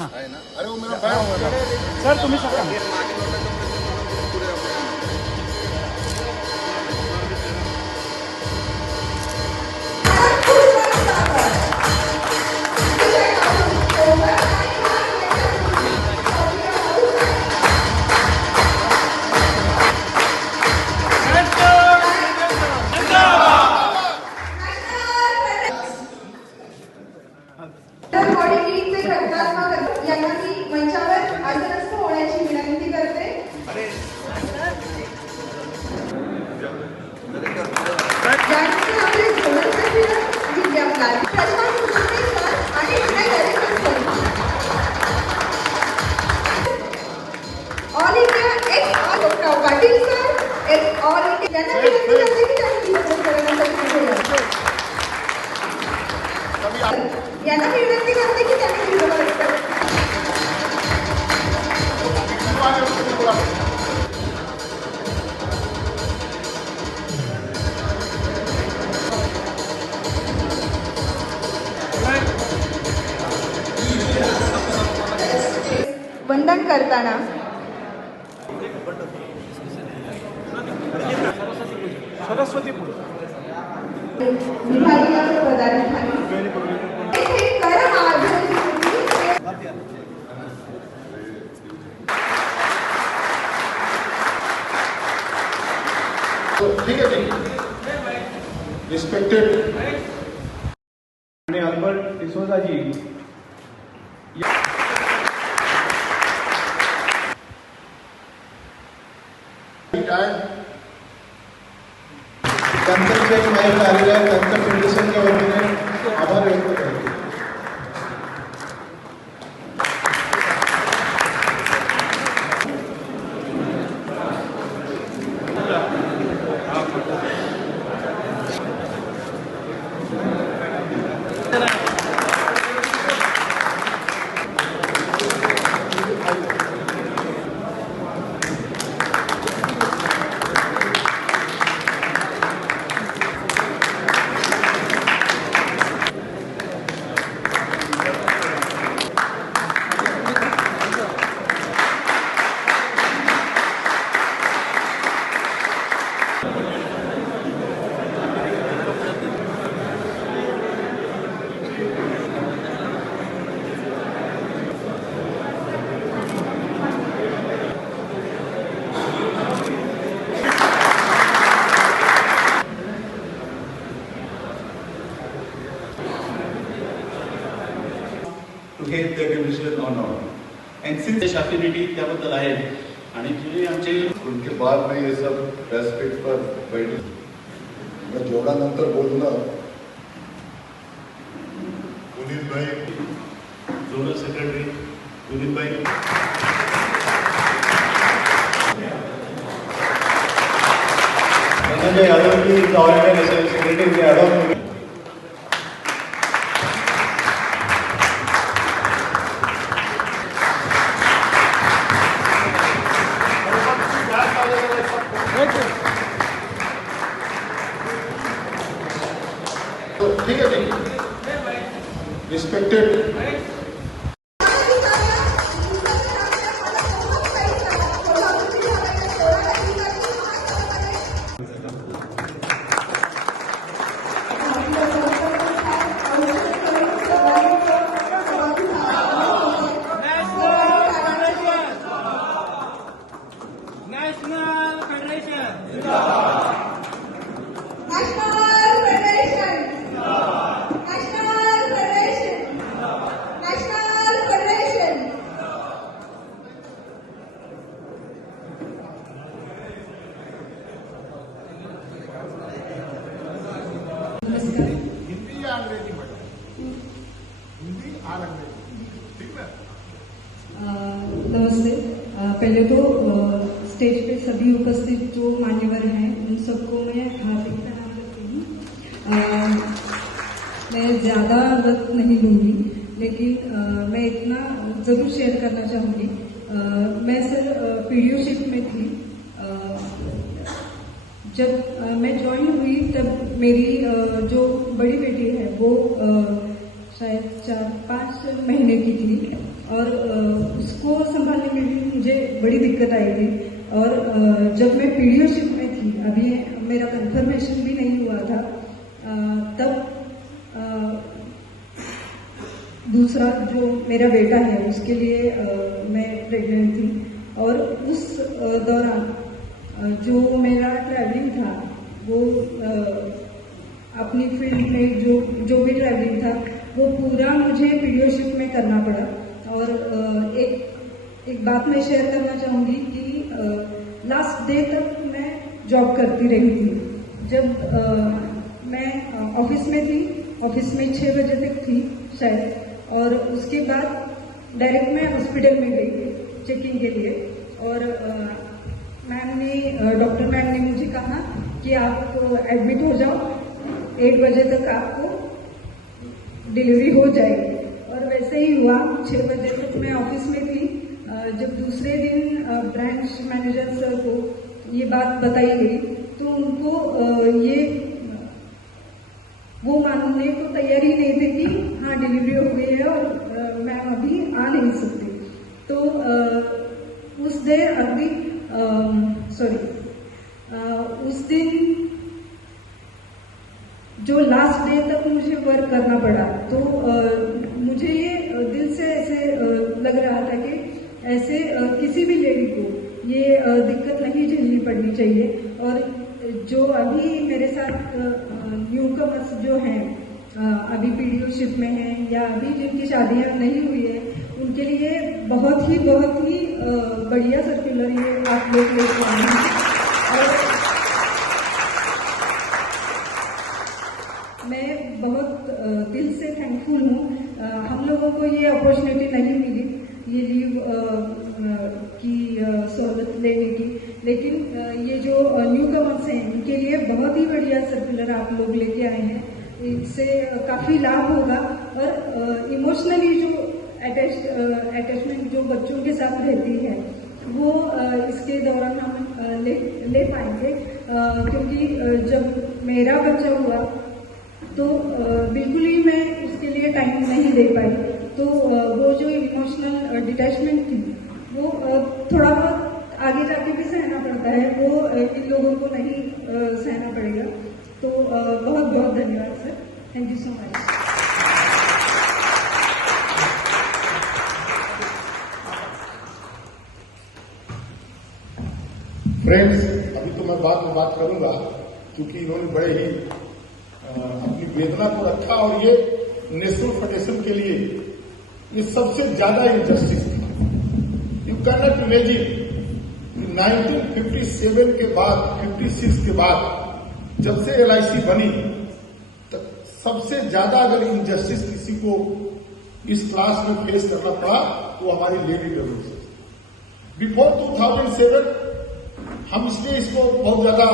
आहे ना. अरे वो मेरा बैग सर तुम्ही सांगा. यांना मी मंचावर आसनस्थ होण्याची विनंती करते. ज्यांचे आपले झोनल प्रेसिडेंट विद्या प्लाझा प्रशांत कुलकर्णी सर आणि all India x doctor Patil sir x all India यांना विनंती करते की त्यांनी यांना विनंती करते की त्यांनी वंदन करताना सरस्वती विभागीय पदाधिकारी ठीक है. रिस्पेक्टेड आणि अल्बर्ट डिसोजा जी त्यांचं जे माहिती आलेलं आहे त्यांच्या फेडरेशनच्या वतीने आभार व्यक्त करतो. to get the division or not. And since affinity त्याबद्दल आहे आणि जे आमचे उनके बाद में ये सब रेस्पेक्ट पर बैठे. मैं जोडानंतर बोलणं पुनीत भाई झोनल सेक्रेटरी पुनीत भाई Dhananjay Yadav ji all India national secretary Yadav ठीक है. रिस्पेक्टेड हिंदी या अंग्रेजी मैडम? हिंदी और अंग्रेजी, ठीक है. नमस्ते. पहले तो स्टेज पे सभी उपस्थित जो मान्यवर हैं उन सबको मैं हार्दिक प्रणाम करती हूँ. मैं ज़्यादा वक्त नहीं लूँगी, लेकिन मैं इतना ज़रूर शेयर करना चाहूँगी. मैं सर पीडीओशिप में थी. जब मैं ज्वाइन हुई तब मेरी जो बड़ी बेटी है वो शायद 4-5 महीने की थी. और उसको संभालने में भी मुझे बड़ी दिक्कत आई थी। और जब मैं पीडियोशिप में थी, अभी मेरा कंफर्मेशन भी नहीं हुआ था, तब दूसरा जो मेरा बेटा है उसके लिए मैं प्रेग्नेंट थी। और उस दौरान जो मेरा ट्रैवलिंग था वो अपनी फील्ड में जो भी ट्रैवलिंग था वो पूरा मुझे पीडियोशिप में करना पड़ा। और एक बात मैं शेयर करना चाहूँगी कि लास्ट डे तक मैं जॉब करती रही थी। जब मैं ऑफिस में थी, ऑफिस में 6 बजे तक थी शायद, और उसके बाद डायरेक्ट मैं हॉस्पिटल में गई चेकिंग के लिए। और डॉक्टर मैम ने मुझे कहा कि आप एडमिट हो जाओ, 8 बजे तक आपको डिलीवरी हो जाएगी। और वैसे ही हुआ, 6 बजे तक मैं ऑफिस में थी। जब दूसरे दिन ब्रांच मैनेजर सर को ये बात बताई गई तो उनको वो मानने को तैयार ही नहीं थे कि हाँ डिलीवरी हो गई है और मैम अभी आ नहीं सकती। तो उस दिन जो लास्ट डे तक मुझे वर्क करना पड़ा, तो मुझे ये दिल से ऐसे लग रहा था कि ऐसे किसी भी लेडी को ये दिक्कत नहीं झेलनी पड़नी चाहिए। और जो अभी मेरे साथ न्यू कमर्स जो हैं, अभी पीडियोशिप में हैं या अभी जिनकी शादियां नहीं हुई है, उनके लिए बहुत ही बढ़िया सर्कुलर ये आप लोग लेके आए हैं। और मैं बहुत दिल से थैंकफुल हूँ। हम लोगों को ये अपॉर्चुनिटी नहीं मिली ये लीव की सहूलत लेने की, लेकिन ये जो न्यू कमर्स हैं इनके लिए बहुत ही बढ़िया सर्कुलर आप लोग लेके आए हैं। इससे काफ़ी लाभ होगा और इमोशनली जो अटैचमेंट जो बच्चों के साथ रहती है वो इसके दौरान हम ले पाएंगे। क्योंकि जब मेरा बच्चा हुआ तो बिल्कुल ही मैं उसके लिए टाइम नहीं दे पाई, तो वो जो इमोशनल डिटैचमेंट थी वो थोड़ा बहुत आगे जाके भी सहना पड़ता है, वो इन लोगों को नहीं सहना पड़ेगा। तो बहुत बहुत धन्यवाद sir, thank you so much. Friends, अभी तो मैं बात करूंगा क्योंकि इन्होंने बड़े ही अपनी वेदना को रखा और ये नेशनल फेडरेशन के लिए ये सबसे ज्यादा इनजस्टिस था। यू कैन नॉट इमेजिन 1957 के बाद 56 के बाद जब से LIC बनी तो सबसे ज्यादा अगर इनजस्टिस किसी को इस क्लास में फेस करना पड़ा तो हमारी लेडी डेवलपर्स। बिफोर 2007 हम इसलिए इसको बहुत ज्यादा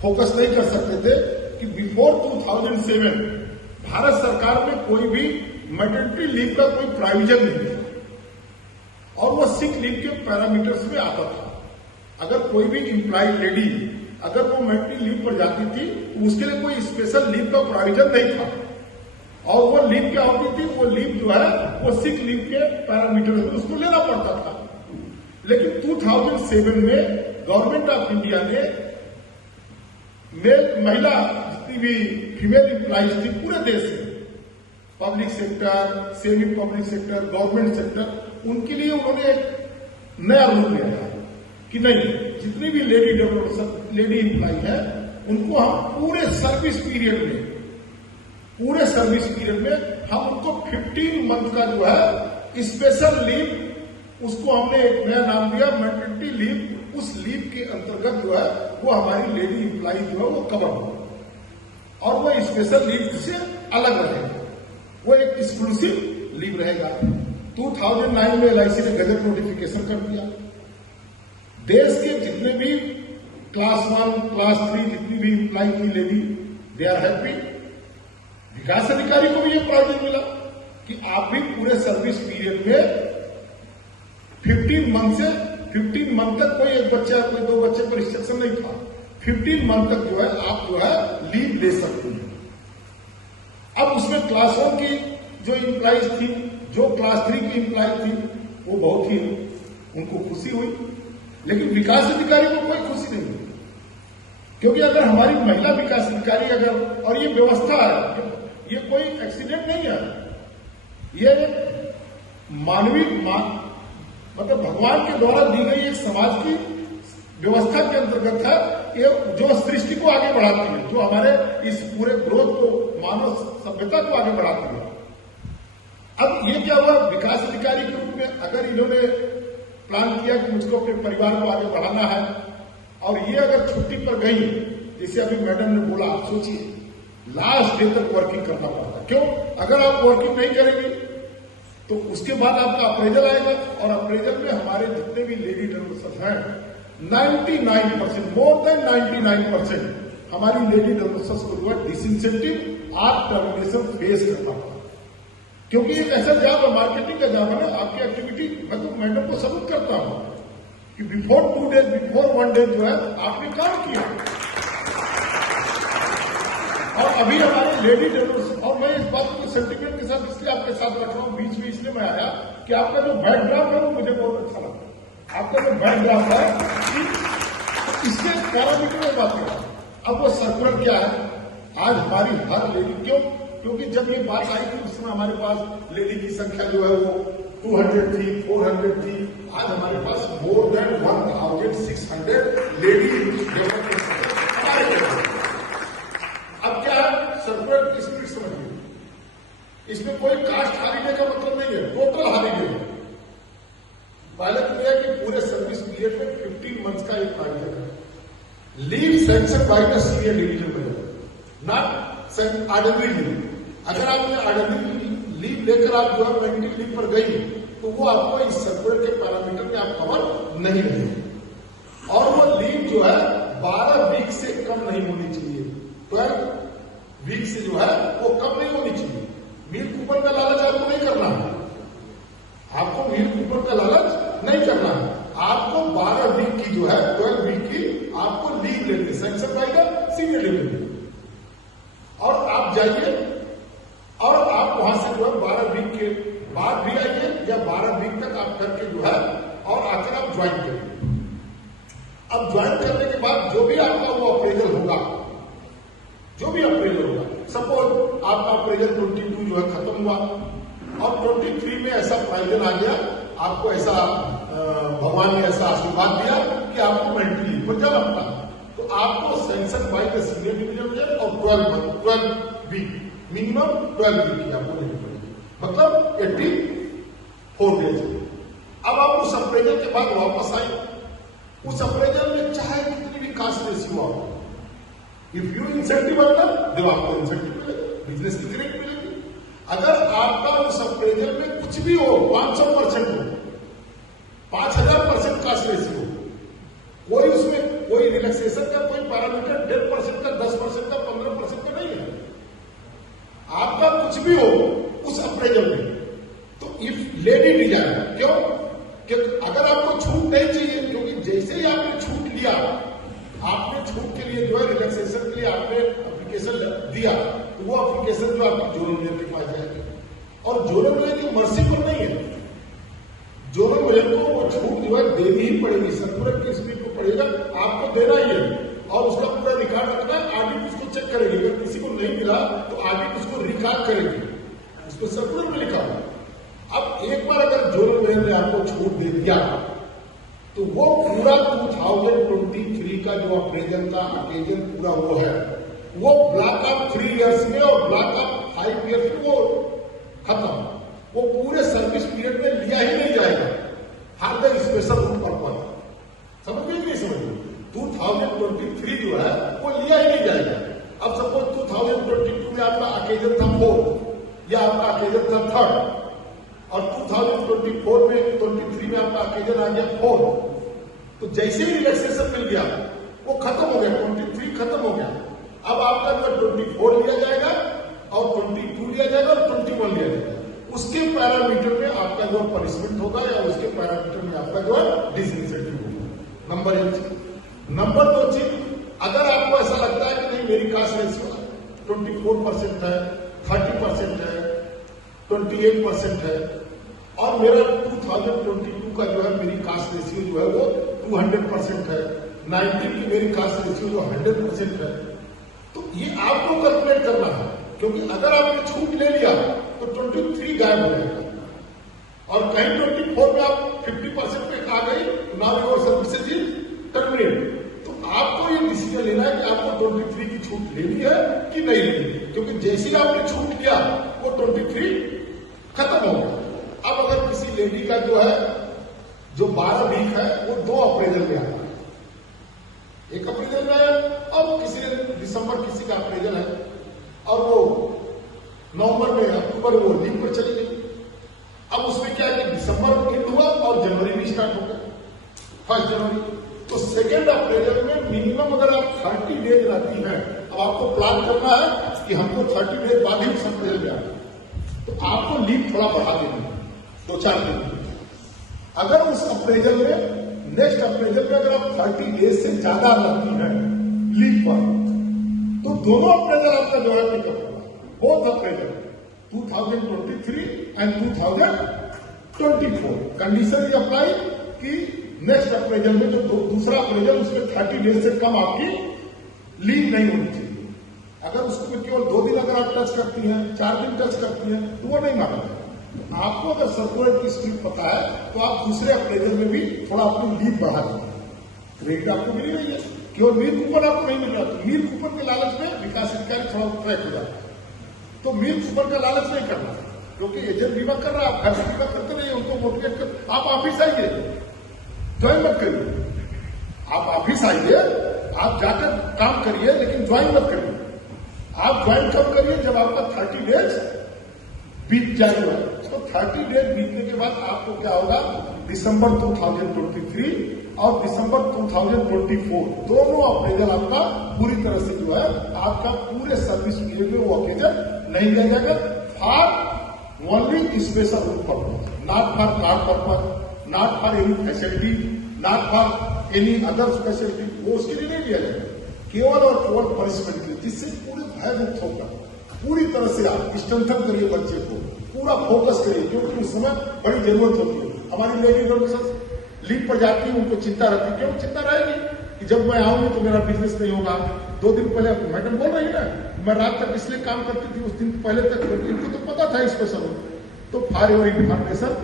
फोकस नहीं कर सकते थे कि बिफोर 2007 भारत सरकार में कोई भी मैटरनिटी लीव का कोई प्रोविजन नहीं था और वो सिक लीव के पैरामीटर्स में आता था। अगर कोई भी एम्प्लॉय लेडी अगर वो मैटरनिटी लीव पर जाती थी तो उसके लिए कोई स्पेशल लीव का प्रोविजन नहीं था और वो लीव क्या होती थी, वो लीव जो है वो सिक लीव के पैरामीटर में उसको लेना पड़ता था। लेकिन 2007 में गवर्नमेंट ऑफ इंडिया ने महिला जितनी भी फीमेल एम्प्लॉइज थी पूरे देश में, public sector, semi public sector, government sector, उनके लिए उन्होंने एक नया रूल लिया है कि नहीं, जितनी भी लेडी एम्प्लॉय है उनको हम पूरे सर्विस पीरियड में हम उनको 15 मंथ का जो है स्पेशल लीव, उसको हमने एक नया नाम दिया मैटरनिटी लीव। उस लीव के अंतर्गत जो है वो हमारी लेडी एम्प्लॉय जो है वो कवर होगा और वो स्पेशल लीव से अलग रहेगा, वो एक एक्सक्लूसिव लीव रहेगा। 2009 में LIC ने गजट नोटिफिकेशन कर दिया। देश के जितने भी क्लास 1, क्लास 3 जितनी भी एम्प्लॉय की लेडी, दे आर हैप्पी। विकास अधिकारी को भी ये प्रोविजन मिला कि आप भी पूरे सर्विस पीरियड में 15 मंथ तक कोई एक बच्चा कोई 2 बच्चे पर रिस्ट्रिक्शन नहीं था। 15 मंथ तक जो है आप जो है लीव ले सकते हैं। अब उसमें क्लास 1 की जो एम्प्लॉइज थी जो क्लास 3 की इम्प्लॉय थी वो बहुत ही उनको खुशी हुई, लेकिन विकास अधिकारी को कोई खुशी नहीं हुई, क्योंकि अगर हमारी महिला विकास अधिकारी अगर, और ये व्यवस्था है, ये कोई एक्सीडेंट नहीं है, ये मानवीय मतलब भगवान के द्वारा दी गई एक समाज की व्यवस्था के अंतर्गत है, ये जो सृष्टि को आगे बढ़ाती है, जो हमारे इस पूरे ग्रोथ को, मानव सभ्यता को आगे बढ़ाती है। अब ये क्या हुआ, विकास अधिकारी के रूप में अगर इन्होंने प्लान किया कि मुझको अपने परिवार को आगे बढ़ाना है, और ये अगर छुट्टी पर गई, जैसे अभी मैडम ने बोला, सोचिए लास्ट डे तक वर्किंग करना पड़ता है। क्यों? अगर आप वर्किंग नहीं करेंगे तो उसके बाद आपका अप्रेजल आएगा, और अप्रेजल में हमारे जितने भी लेडी डेवलपर्स हैं 99%, मोर देन 99% हमारी लेडी डेवलपर्स को जो है डिसइंसेंटिव आप टर्मिनेशन फेस करना पड़ा, क्योंकि एक ऐसा जॉब है, मार्केटिंग का जॉब है ना, आपकी एक्टिविटी। मैं तो मैडम को सपोर्ट करता हूं कि बिफोर 2 डेज, बिफोर 1 डे जो है आपने काम किया, और अभी हमारे लेडी डेवलपर्स, और मैं इस बात को सेंटिमेंट के साथ इसलिए आपके साथ रख रहा हूं, बीच में इसलिए मैं आया कि आपका जो बैकग्राउंड है वो मुझे बहुत अच्छा लगा। आपका जो बैकग्राउंड है इसके पैरामीटर में बात करें। अब वो सर्कुलर क्या है, आज हमारी हर लेडी, क्योंकि जब ये बात आई थी उस समय हमारे पास लेडी की संख्या जो है वो 200 थी, 400 थी, आज हमारे पास मोर देन 1600 लेडी डेवलपर्स हमारे। अब क्या है, सर्कुलर की स्पीड समझिए, इसमें कोई कास्ट हॉलीडे का मतलब नहीं है, टोटल हॉलीडे है। पहले तो यह कि पूरे सर्विस पीरियड में 15 मंथ्स का एक प्राइवेट है। Leave sanction by the senior division manager, not ordinary leave. अगर आपने ऑर्डिनरी लीव लेकर आप जो है मेडिकल लीव पर गई तो वो आपको इस सर्कुलर के पैरामीटर में आप कवर नहीं रहेंगे, और वो लीव जो है 12 वीक से कम नहीं होनी चाहिए, 12 वीक से जो है वो कम नहीं होनी चाहिए। मील कूपन का लालच आपको नहीं करना है, आपको मील कूपन का लालच नहीं करना है, आपको 12 वीक की जो है 12 वीक की आपको लीव लेनी, sanction by the senior division, और आप जाइए और आप वहां से जो है 12 वीक के बाद भी आइए, या 12 वीक तक आप करके जो है और आकर आप ज्वाइन करिए। अब ज्वाइन करने के बाद जो भी आपका वो अप्रेजल होगा, जो भी अप्रेजल होगा, सपोज आपका अप्रेजल 22 जो है खत्म हुआ, और 23 में ऐसा प्राइजन आ गया, आपको ऐसा भगवान ने ऐसा आशीर्वाद दिया कि आपको मेंटली लीव पर जाना पड़ा, तो आपको sanction by the senior division और 12 वीक, मिनिमम 12 वीक की आपको लेनी पड़ेगी, मतलब 84 डेज। अब आप उस अप्रेजल के बाद वापस आए, उस अप्रेजल में चाहे कितनी भी कास्ट रेशियो हो, इफ यू इंसेंटिव बनना जब आपको इंसेंटिव मिलेगा, बिजनेस की क्रेडिट मिलेगी। अगर आपका उस अप्रेजल में कुछ भी हो, 500% हो, 5000% कास्ट रेशियो, कोई उसमें कोई रिलैक्सेशन का कोई पैरामीटर 1.5% का, 10% का, 15% का नहीं है, आपका कुछ भी हो उस अप्रेजल में, तो इफ लेडी डिजायर, क्यों? क्योंकि अगर आपको छूट नहीं चाहिए, क्योंकि जैसे ही आपने छूट लिया, आपने छूट के लिए जो है रिलैक्सेशन के लिए आपने एप्लीकेशन दिया, तो वो एप्लीकेशन जो आपकी जोनल मेयर के पास जाएगी, और जोनल मेयर की मर्जी पर नहीं है, जोनल मेयर को वो छूट जो है देनी ही पड़ेगी, सर्कुलर की स्पीड को पड़ेगा, आपको देना ही है, और उसका पूरा रिकॉर्ड रखना है, ऑडिट उसको चेक करेगी, अगर किसी को नहीं मिला तो ऑडिट उसको रिकॉर्ड करेगी, उसको सर्कुलर में लिखा हुआ। अब एक बार अगर जोनल मेयर ने आपको छूट दे दिया तो वो पूरा 2023 का जो अप्रेजल का अकेजन पूरा वो है, वो ब्लॉक ऑफ 3 इयर्स में और ब्लॉक ऑफ 5 इयर्स में वो खत्म, वो पूरे सर्विस पीरियड में लिया ही नहीं जाएगा, हर द स्पेशल पर्पज। समझ में नहीं समझ में 2023 जो है वो लिया ही नहीं जाएगा। अब सपोज 2022 में आपका अकेजन था 4 या आपका अकेजन था 3rd, और 2024 में 23 में आपका अकेजन आ गया 4, तो जैसे ही रिलैक्सेशन मिल गया वो खत्म हो गया, 23 खत्म हो गया। अब आपका जो 24 लिया जाएगा और 22 लिया जाएगा और 21 लिया जाएगा, उसके पैरामीटर में आपका जो पनिशमेंट होगा या उसके पैरामीटर में आपका जो है डिसइंसेंटिव होगा। नंबर 1 चीज। नंबर 2 चीज, अगर आपको ऐसा लगता है कि नहीं मेरी कास्ट रेशियो 24% है, 30% है, 28% है, और मेरा 2022 का जो है मेरी कास्ट रेशियो जो है वो 200% है, 19 की मेरी कास्ट रेशियो जो 100% है। तो ये आपको कैलकुलेट करना है, क्योंकि अगर आपने छूट ले लिया तो 23 गायब हो जाएगा, और कहीं 24 में आप 50% पे आ गई, now your services is terminate. तो आपको ये डिसीजन लेना है कि आपको 23 की छूट लेनी है कि नहीं लेनी, क्योंकि जैसे ही आपने छूट लिया वो 23 खत्म हो गया। अब अगर किसी लेडी का जो है जो 12 वीक है वो 2 अप्रैल में आता है, 1 अप्रैल में आया, और किसी दिसंबर किसी का अप्रैल है और वो नवंबर में अक्टूबर वो लीव पर चली गई। अब उसमें क्या है कि दिसंबर एंड हुआ और जनवरी में स्टार्ट हो गया 1 जनवरी। तो 2 अप्रैल में मिनिमम अगर आप 30 डेज रहती हैं, अब आपको प्लान करना है कि हमको 30 डेज बाद ही अप्रैल में आना, तो आपको लीव थोड़ा बढ़ा देनी है 2-4 दिन। अगर उस अप्रेजल में नेक्स्ट अप्रेजल में अगर आप 30 डेज से ज्यादा रहती हैं लीव पर, तो दोनों अप्रेजल आपका जो है पिकअप होगा, बोथ अप्रेजल 2023 एंड 2024। कंडीशन ये अप्लाई कि नेक्स्ट अप्रेजल में जो दूसरा अप्रेजल उसमें 30 डेज से कम आपकी लीव नहीं होनी चाहिए। अगर उसमें केवल 2 दिन अगर आप टच करती हैं, 4 दिन टच करती हैं, तो वो नहीं माना जाएगा। आपको अगर सर्कुलर की स्पीड पता है तो आप दूसरे अप्रेजल में भी थोड़ा अपनी लीव बढ़ा देंगे। क्रेडिट आपको मिली नहीं है, केवल मील कूपन आपको नहीं मिल रहा, तो मील कूपन के लालच में विकास अधिकारी थोड़ा ट्रैक हो जाता है। तो मील कूपन का लालच नहीं करना, क्योंकि एजेंट बीमा कर रहा है, आप घर से बीमा करते नहीं, उनको मोटिवेट कर। आप ऑफिस आइए, ज्वाइन मत करिए, आप ऑफिस आइए, आप जाकर काम करिए, लेकिन ज्वाइन मत करिए। आप ज्वाइन कब करिए? जब आपका 30 डेज बीत जाएगा। तो 30 डेज बीतने के बाद आपको क्या होगा, दिसंबर 2023 और दिसंबर 2024 दोनों अप्रेजल आपका पूरी तरह से जो है आपका पूरे सर्विस पीरियड में वो अकेजन नहीं लिया जाएगा। For only special purpose, not for card purpose, not for any facility, not for any other facility, वो उसके लिए नहीं लिया जाएगा, केवल और केवल पनिशमेंट के लिए, जिससे पूरे भय मुक्त होकर पूरी तरह से आप स्ट्रेंथन करिए बच्चे को, पूरा फोकस करिए, क्योंकि उस समय बड़ी जरूरत होती है। हमारी लेडी डॉक्टर्स लीव पर जाती है, उनको चिंता रहती है, क्यों चिंता रहेगी कि जब मैं आऊंगी तो मेरा बिजनेस नहीं होगा। 2 दिन पहले मैडम बोल रही है ना, मैं रात तक इसलिए काम करती थी, उस दिन पहले तक इनको तो पता था स्पेशल। तो for your information,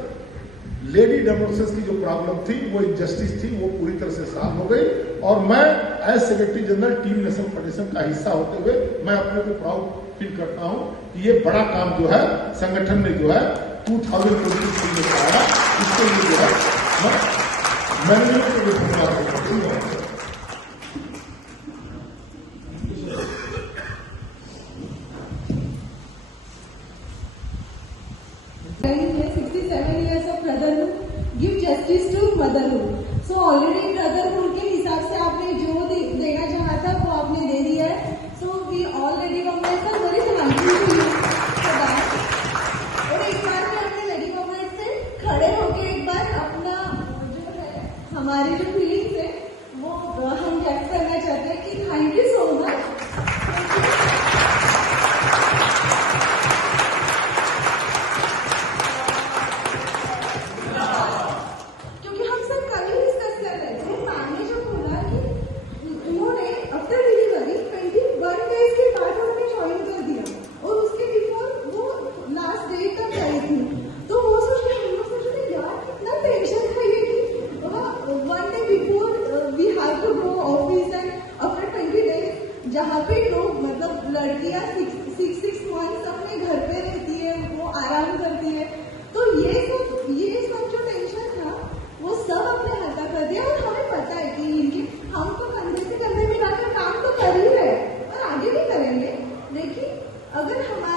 lady doctors की जो प्रॉब्लम थी, वो इनजस्टिस थी, वो पूरी तरह से सॉल्व हो गई। और मैं as secretary general team national federation का हिस्सा होते हुए मैं अपने को प्राउड फील करता हूं कि ये बड़ा काम जो है संगठन ने जो है 2023 में कराया। इसके लिए जो है मैनेजमेंट को भी धन्यवाद करता हूं। Give justice to motherhood. So already brotherhood के हिसाब से आपने जो देना चाहा था वो आपने दे दिया है। So we already complex for very thankful to you for that. और एक बार में अपने लेडी कॉम्प्लेक्स से खड़े होके एक बार अपना जो है हमारी जो फीलिंग्स है वो हम व्यक्त करना चाहते हैं कि थैंक यू सो मच। जहाँ पे लोग मतलब लड़कियां 6 मंथ्स अपने घर पे रहती है, वो आराम करती है, तो ये सब जो टेंशन था वो सब अपने हल्का कर दिया। और हमें पता है कि इनके हम तो कंधे से कंधे मिलाकर काम तो कर ही रहे और आगे भी करेंगे, लेकिन अगर हमारे